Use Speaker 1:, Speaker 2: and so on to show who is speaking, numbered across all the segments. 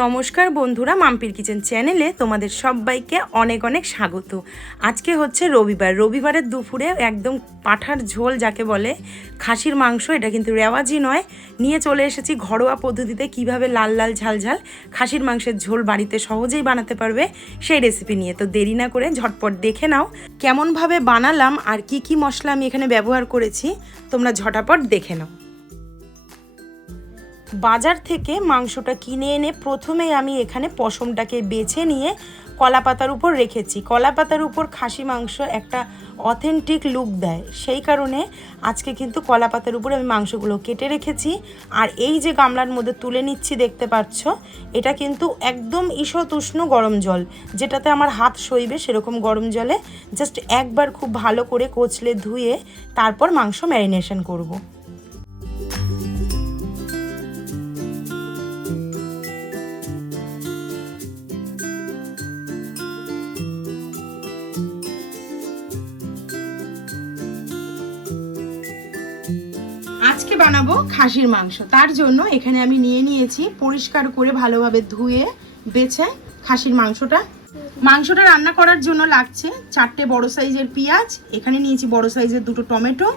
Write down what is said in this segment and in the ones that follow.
Speaker 1: নমস্কার বন্ধুরা মাম্পির কিচেন চ্যানেলে তোমাদের সবাইকে অনেক অনেক স্বাগত। আজকে হচ্ছে রবিবার। রবিবারের দুপুরে একদম পাঠার ঝোল যাকে বলে খাসির মাংস, এটা কিন্তু রেওয়াজি নয়। নিয়ে চলে এসেছি ঘরোয়া পদ্ধতিতে কীভাবে লাল লাল ঝাল ঝাল খাসির মাংসের ঝোল বাড়িতে সহজেই বানাতে পারবে সেই রেসিপি নিয়ে। তো দেরি না করে ঝটপট দেখে নাও কেমনভাবে বানালাম আর কি কি মশলা আমি এখানে ব্যবহার করেছি, তোমরা ঝটাপট দেখে নাও। বাজার থেকে মাংসটা কিনে এনে প্রথমেই আমি এখানে পশমটাকে বেছে নিয়ে কলা পাতার উপর রেখেছি। কলা পাতার উপর খাসি মাংস একটা অথেন্টিক লুক দেয়। সেই কারণে আজকে কিন্তু কলা পাতার উপরে আমি মাংসগুলো কেটে রেখেছি। আর এই যে গামলার মধ্যে তুলে নিচ্ছি দেখতে পাচ্ছ, এটা কিন্তু একদম ঈষৎ উষ্ণ গরম জল। যেটাতে আমার হাত সইবে সেরকম গরম জলে। জাস্ট একবার খুব ভালো করে কচলে ধুয়ে তারপর মাংস ম্যারিনেশন করব। বানাবো খাসির মাংস। তার জন্য এখানে আমি নিয়ে নিয়েছি, পরিষ্কার করে ভালোভাবে ধুয়ে, বেছে খাসির মাংসটা। মাংসটা রান্না করার জন্য লাগছে চারটে বড় সাইজের পেঁয়াজ। এখানে নিয়েছি বড় সাইজের দুটো টমেটো।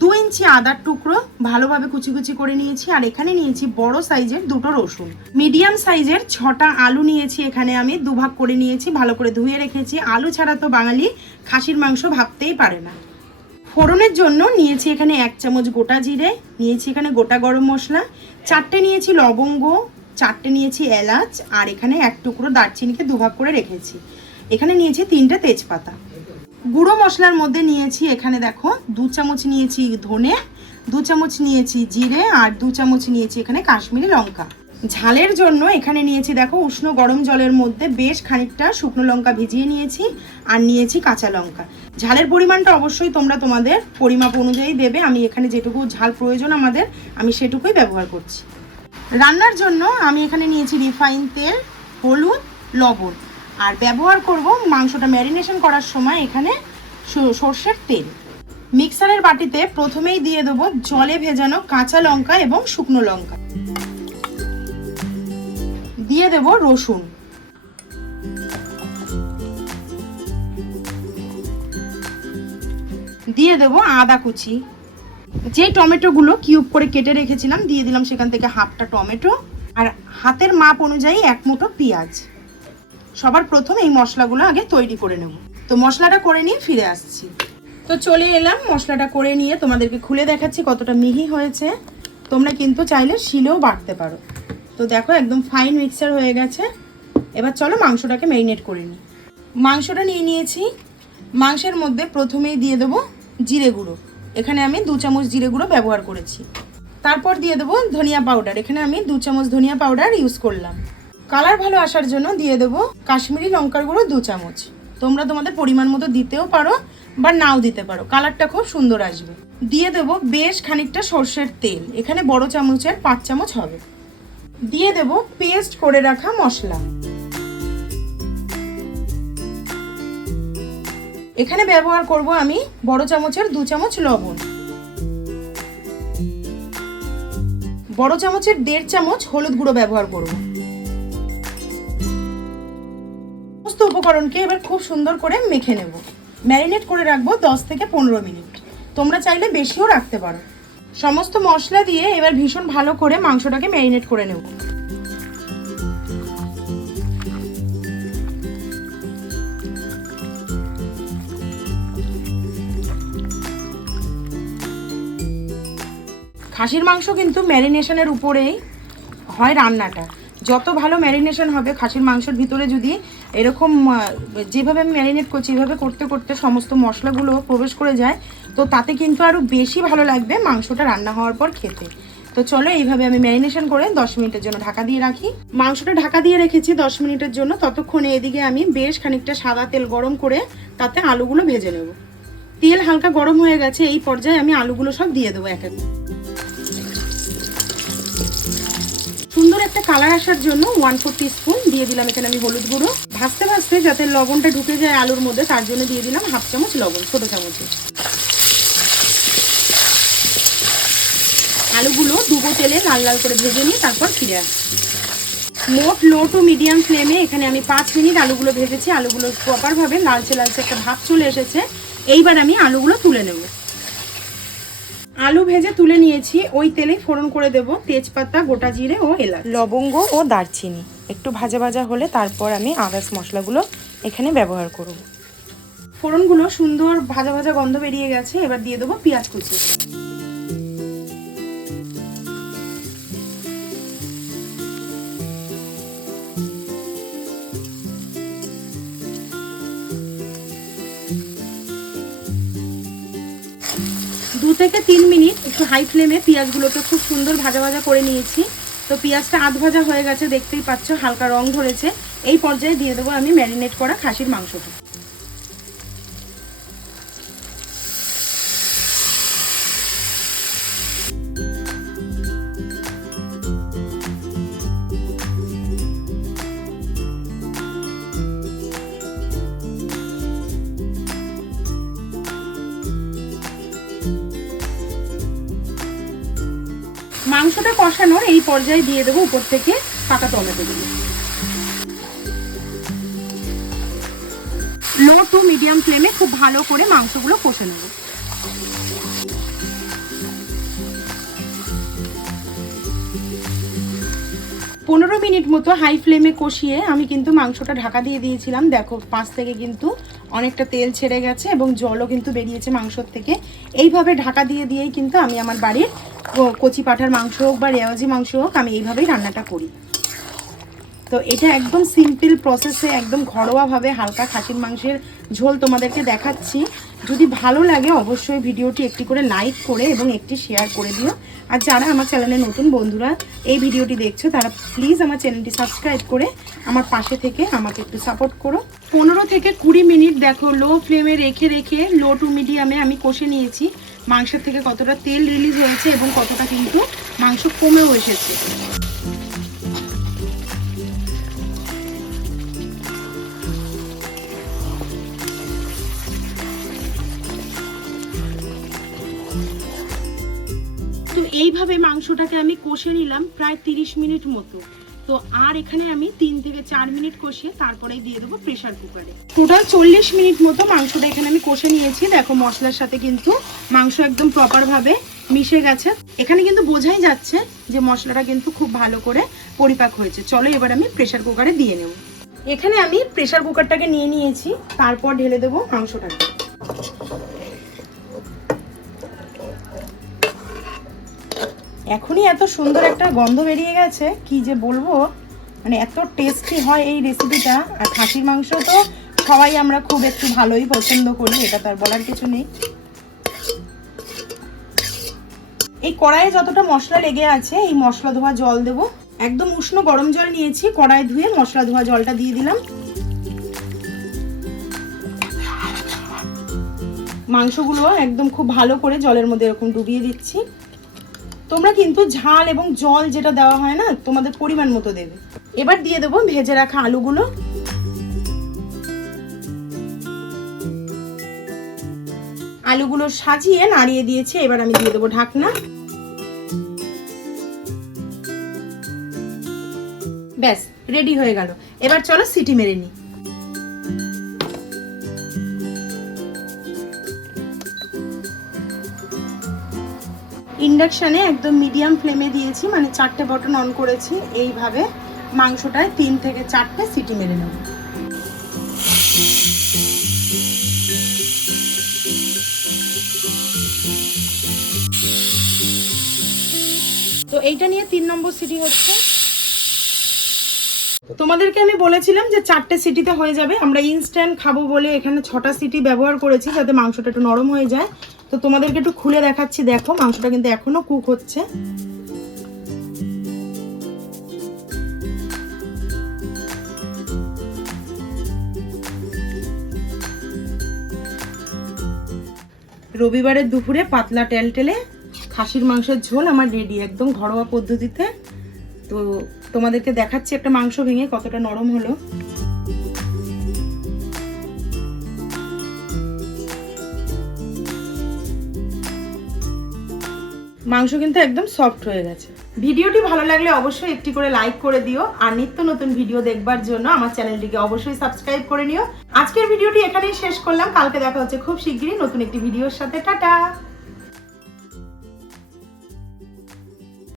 Speaker 1: দু ইঞ্চি আদার টুকরো ভালোভাবে কুচি কুচি করে নিয়েছি, আর এখানে নিয়েছি বড় সাইজের দুটো রসুন। মিডিয়াম সাইজের ছটা আলু নিয়েছি এখানে আমি, দুভাগ করে নিয়েছি, ভালো করে ধুয়ে রেখেছি। আলু ছাড়া তো বাঙালি খাসির মাংস ভাবতেই পারে না। ফোড়নের জন্য নিয়েছি এখানে এক চামচ গোটা জিরে, নিয়েছি এখানে গোটা গরম মশলা, চারটে নিয়েছি লবঙ্গ, চারটে নিয়েছি এলাচ, আর এখানে এক টুকরো দারচিনিকে দুভাগ করে রেখেছি। এখানে নিয়েছি তিনটে তেজপাতা। গুঁড়ো মশলার মধ্যে নিয়েছি এখানে দেখো দু চামচ নিয়েছি ধনে, দু চামচ নিয়েছি জিরে, আর দু চামচ নিয়েছি এখানে কাশ্মীরি লঙ্কা। ঝালের জন্য এখানে নিয়েছি, দেখো, উষ্ণ গরম জলের মধ্যে বেশ খানিকটা শুকনো লঙ্কা ভিজিয়ে নিয়েছি আর নিয়েছি কাঁচা লঙ্কা। ঝালের পরিমাণটা অবশ্যই তোমরা তোমাদের পরিমাপ অনুযায়ী দেবে। আমি এখানে যেটুকু ঝাল প্রয়োজন আমাদের, আমি সেটুকুই ব্যবহার করছি। রান্নার জন্য আমি এখানে নিয়েছি রিফাইন তেল, হলুদ, লবণ। আর ব্যবহার করব মাংসটা ম্যারিনেশন করার সময় এখানে সর্ষের তেল। মিক্সারের বাটিতে প্রথমেই দিয়ে দেবো জলে ভেজানো কাঁচা লঙ্কা এবং শুকনো লঙ্কা। দিয়ে দেব রসুন। দিয়ে দেব আদা কুচি। যে টমেটোগুলো কিউব করে কেটে রেখেছিলাম, দিয়ে দিলাম সেখান থেকে হাফটা টমেটো আর হাতের মাপ অনুযায়ী এক মুঠো পেঁয়াজ। সবার প্রথম এই মশলাগুলো আগে তৈরি করে নেব। তো মশলাটা করে নিয়ে ফিরে আসছি। তো চলে এলাম, মশলাটা করে নিয়ে তোমাদেরকে খুলে দেখাচ্ছি কতটা মিহি হয়েছে। তোমরা কিন্তু চাইলে শিলেও বাটতে পারো। তো দেখো একদম ফাইন মিক্সার হয়ে গেছে। এবার চলো মাংসটাকে ম্যারিনেট করে নিই। মাংসটা নিয়ে নিয়েছি। মাংসের মধ্যে প্রথমেই দিয়ে দেবো জিরে গুঁড়ো। এখানে আমি দু চামচ জিরে গুঁড়ো ব্যবহার করেছি। তারপর দিয়ে দেবো ধনিয়া পাউডার এখানে আমি দু চামচ ধনিয়া পাউডার ইউজ করলাম। কালার ভালো আসার জন্য দিয়ে দেবো কাশ্মীরি লঙ্কার গুঁড়ো দু চামচ। তোমরা তোমাদের পরিমাণ মতো দিতেও পারো বা নাও দিতে পারো। কালারটা খুব সুন্দর আসবে। দিয়ে দেবো বেশ খানিকটা সর্ষের তেল। এখানে বড় চামচের পাঁচ চামচ হবে। দিয়ে দেব পেস্ট করে রাখা মশলা। এখানে ব্যবহার করব আমি বড় চামচের দু চামচ লবণ। বড় চামচের দেড় চামচ হলুদ গুঁড়ো ব্যবহার করব। সমস্ত উপকরণকে এবার খুব সুন্দর করে মেখে নেব। ম্যারিনেট করে রাখব দশ থেকে পনেরো মিনিট। তোমরা চাইলে বেশিও রাখতে পারো। সমস্ত মশলা দিয়ে এবার ভীষণ ভালো করে মাংসটাকে ম্যারিনেট করে নেব। খাসির মাংস কিন্তু ম্যারিনেশনের উপরেই হয় রান্নাটা। যত ভালো ম্যারিনেশন হবে, খাসির মাংসের ভিতরে যদি এরকম যেভাবে আমি ম্যারিনেট করছি, এভাবে করতে করতে সমস্ত মশলাগুলো প্রবেশ করে যায়, তো তাতে কিন্তু আরও বেশি ভালো লাগবে মাংসটা রান্না হওয়ার পর খেতে। তো চলো এইভাবে আমি ম্যারিনেশন করে দশ মিনিটের জন্য ঢাকা দিয়ে রাখি। মাংসটা ঢাকা দিয়ে রেখেছি দশ মিনিটের জন্য। ততক্ষণে এদিকে আমি বেশ খানিকটা সাদা তেল গরম করে তাতে আলুগুলো ভেজে নেব। তেল হালকা গরম হয়ে গেছে, এই পর্যায়ে আমি আলুগুলো সব দিয়ে দেবো এক এক সুন্দর একটা কালার আসার জন্য ওয়ান ফোর স্পুন দিয়ে দিলাম এখানে আমি হলুদ গুঁড়ো। ভাজতে ভাজতে যাতে লবণটা ঢুকে যায় আলুর মধ্যে, তার জন্য দিয়ে দিলাম হাফ চামচ লবণ, ছোট চামচে। আলুগুলো ডুবো তেলে লাল লাল করে ভেজে নিয়ে তারপর ফিরে আসছি। মোট লো টু মিডিয়াম ফ্লেমে এখানে আমি পাঁচ মিনিট আলুগুলো ভেজেছি, আলুগুলো প্রপারভাবে লালচে লালচে একটা ভাব চলে এসেছে। এইবার আমি আলুগুলো তুলে নেব। আলু ভেজে তুলে নিয়েছি ওই তেলে ফোড়ন করে দেব তেজপাতা গোটা জিরে ও এলাচ।
Speaker 2: লবঙ্গ ও দারচিনি একটু ভাজা ভাজা হলে তারপর আমি আদার্স মশলাগুলো এখানে ব্যবহার করব।
Speaker 1: ফোড়নগুলো সুন্দর ভাজা ভাজা গন্ধ বেরিয়ে গেছে এবার দিয়ে দেবো পেঁয়াজ কুচি। থেকে তিন মিনিট একটু হাই ফ্লেমে পেঁয়াজগুলোকে খুব সুন্দর ভাজা ভাজা করে নিয়েছি। তো পেঁয়াজটা আধ ভাজা হয়ে গেছে, দেখতেই পাচ্ছ, হালকা রং ধরেছে। এই পর্যায়ে দিয়ে দেবো আমি ম্যারিনেট করা খাসির মাংসটা। মাংসটা কষানোর এই পর্যায়ে দিয়ে দেবো উপর থেকে পাকা টমেটোগুলো লো টু মিডিয়াম ফ্লেমে খুব ভালো করে মাংসগুলো কষে নেব। পনেরো মিনিট মতো হাই ফ্লেমে কষিয়ে আমি কিন্তু মাংসটা ঢাকা দিয়ে দিয়েছিলাম। দেখো পাঁচ থেকে কিন্তু অনেকটা তেল ছেড়ে গেছে এবং জলও কিন্তু বেরিয়েছে মাংসর থেকে। এইভাবে ঢাকা দিয়ে দিয়েই কিন্তু আমি আমার বাড়ির কচি পাঠার মাংস হোক বা রেওয়াজি মাংস হোক, আমি এইভাবেই রান্নাটা করি। তো এটা একদম সিম্পল প্রসেসে একদম ঘরোয়াভাবে হালকা খাসির মাংসের ঝোল তোমাদেরকে দেখাচ্ছি। যদি ভালো লাগে অবশ্যই ভিডিওটি একটি করে লাইক করে এবং একটি শেয়ার করে দিও। আর যারা আমার চ্যানেলে নতুন বন্ধুরা, এই ভিডিওটি দেখছ, তারা প্লিজ আমার চ্যানেলটি সাবস্ক্রাইব করে আমার পাশে থেকে আমাকে একটু সাপোর্ট করো। পনেরো থেকে কুড়ি মিনিট দেখো লো ফ্লেমে রেখে রেখে লো টু মিডিয়ামে আমি কষে নিয়েছি। মাংসের থেকে কতটা তেল রিলিজ হয়েছে এবং কতটা কিন্তু মাংস কমেও এসেছে। এইভাবে মাংসটাকে আমি কষে নিলাম প্রায় তিরিশ মিনিট মতো। তো আর এখানে আমি তিন থেকে চার মিনিট কষিয়ে তারপরেই দিয়ে দেবো প্রেশার কুকারে টোটাল চল্লিশ মিনিট মতো মাংসটা এখানে আমি কষে নিয়েছি। দেখো মশলার সাথে কিন্তু মাংস একদম প্রপারভাবে মিশে গেছে। এখানে কিন্তু বোঝাই যাচ্ছে যে মশলাটা কিন্তু খুব ভালো করে পরিপাক হয়েছে। চলো এবার আমি প্রেশার কুকারে দিয়ে নেব। এখানে আমি প্রেশার কুকারটাকে নিয়ে নিয়েছি। তারপর ঢেলে দেবো মাংসটাকে। এখনই এত সুন্দর একটা গন্ধ বেরিয়ে গেছে, কি যে বলব? মানে এত টেস্টি হয় এই রেসিপিটা আর খাসির মাংস তো সবাই আমরা খুব একটু ভালোই পছন্দ করি, এটা তার বলার কিছু নেই। এই কড়াইয়ে যতটা মশলা লেগে আছে, এই মশলা ধোয়া জল দেব। একদম উষ্ণ গরম জল নিয়েছি, কড়াই ধুয়ে মশলা ধোয়া জলটা দিয়ে দিলাম। মাংসগুলো একদম খুব ভালো করে জলের মধ্যে এরকম ডুবিয়ে দিচ্ছি। তোমরা কিন্তু ঝাল এবং জল যেটা দেওয়া হয় না, তোমাদের পরিমাণ মতো দেবে। এবার দিয়ে দেবো ভেজে রাখা আলুগুলো। আলুগুলো সাজিয়ে নাড়িয়ে দিয়েছি, এবার আমি দিয়ে দেবো ঢাকনা। ব্যাস রেডি হয়ে গেল। এবার চলো সিটি মেরে নিই। ইন্ডাকশানে একদম মিডিয়াম ফ্লেমে দিয়েছি মানে চারটে বটন অন করেছি। এইভাবে মাংসটায় তিন থেকে চারটে সিটি মেরে নেব। তো এইটা নিয়ে তিন নম্বর সিটি হচ্ছে। তোমাদেরকে আমি বলেছিলাম যে চারটে সিটিতে হয়ে যাবে। আমরা ইনস্ট্যান্ট খাব বলে এখানে ছটা সিটি ব্যবহার করেছি যাতে মাংসটা একটু নরম হয়ে যায়। তো তোমাদেরকে একটু খুলে দেখাচ্ছি, দেখো, মাংসটা কিন্তু এখনও কুক হচ্ছে। রবিবারের দুপুরে পাতলা টেলটেলে খাসির মাংসের ঝোল আমার রেডি একদম ঘরোয়া পদ্ধতিতে। তো তোমাদেরকে দেখাচ্ছি একটা মাংস ভেঙে কতটা নরম হলো। মাংস কিন্তু একদম সফট হয়ে গেছে। ভিডিওটি ভালো লাগলে অবশ্যই একটি করে লাইক করে দিও, আর নিত্য নতুন ভিডিও দেখবার জন্য আমার চ্যানেলটিকে অবশ্যই সাবস্ক্রাইব করে নিও। আজকের ভিডিওটি এখানেই শেষ করলাম, কালকে দেখা হচ্ছে খুব শিগগিরই নতুন একটি ভিডিওর সাথে। টাটা!